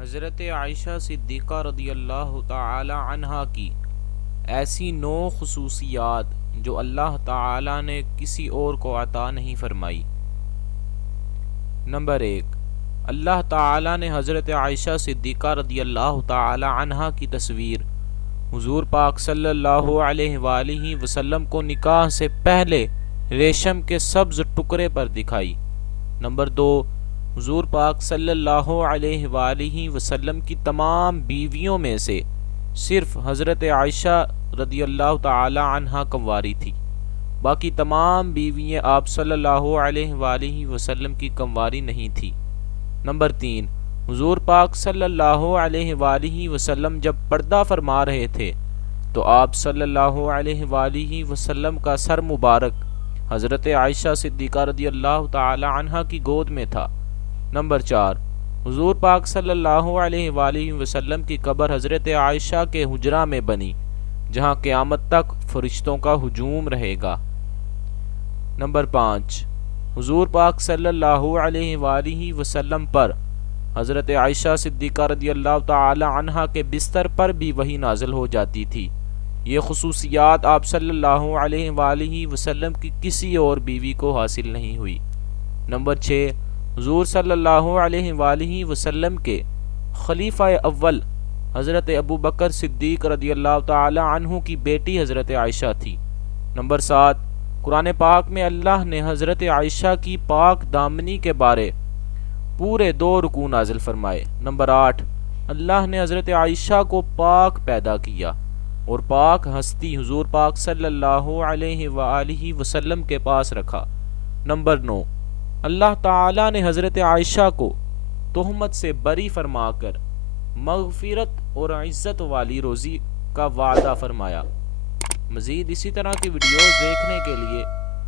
حضرت عائشہ صدیقہ رضی اللہ تعالی عنہا کی ایسی 9 خصوصیات جو اللہ تعالی نے کسی اور کو عطا نہیں فرمائی۔ نمبر 1، اللہ تعالی نے حضرت عائشہ صدیقہ رضی اللہ تعالی عنہا کی تصویر حضور پاک صلی اللہ علیہ وآلہ وسلم کو نکاح سے پہلے ریشم کے سبز ٹکڑے پر دکھائی۔ نمبر 2، حضور پاک صلی اللہ علیہ وآلہ وسلم کی تمام بیویوں میں سے صرف حضرت عائشہ رضی اللہ تعالی عنہا کنواری تھی، باقی تمام بیویاں آپ صلی اللہ علیہ وآلہ وسلم کی کنواری نہیں تھی۔ نمبر 3، حضور پاک صلی اللہ علیہ وآلہ وسلم جب پردہ فرما رہے تھے تو آپ صلی اللہ علیہ وآلہ وسلم کا سر مبارک حضرت عائشہ صدیقہ رضی اللہ تعالی عنہا کی گود میں تھا۔ نمبر 4، حضور پاک صلی اللہ علیہ وآلہ وسلم کی قبر حضرت عائشہ کے حجرہ میں بنی، جہاں قیامت تک فرشتوں کا ہجوم رہے گا۔ نمبر 5، حضور پاک صلی اللہ علیہ وآلہ وسلم پر حضرت عائشہ صدیقہ رضی اللہ تعالی عنہا کے بستر پر بھی وحی نازل ہو جاتی تھی۔ یہ خصوصیات آپ صلی اللہ علیہ وآلہ وسلم کی کسی اور بیوی کو حاصل نہیں ہوئی۔ نمبر 6، حضور صلی اللہ علیہ وآلہ وسلم کے خلیفہ اول حضرت ابو بکر صدیق رضی اللہ تعالی عنہ کی بیٹی حضرت عائشہ تھی۔ نمبر 7، قرآن پاک میں اللہ نے حضرت عائشہ کی پاک دامنی کے بارے پورے 2 رکوع نازل فرمائے۔ نمبر 8، اللہ نے حضرت عائشہ کو پاک پیدا کیا اور پاک ہستی حضور پاک صلی اللہ علیہ وآلہ وسلم کے پاس رکھا۔ نمبر 9، اللہ تعالی نے حضرت عائشہ کو تہمت سے بری فرما کر مغفرت اور عزت والی روزی کا وعدہ فرمایا۔ مزید اسی طرح کی ویڈیوز دیکھنے کے لیے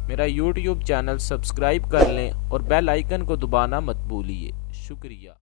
میرا یوٹیوب چینل سبسکرائب کر لیں اور بیل آئیکن کو دبانا مت بھولیے۔ شکریہ۔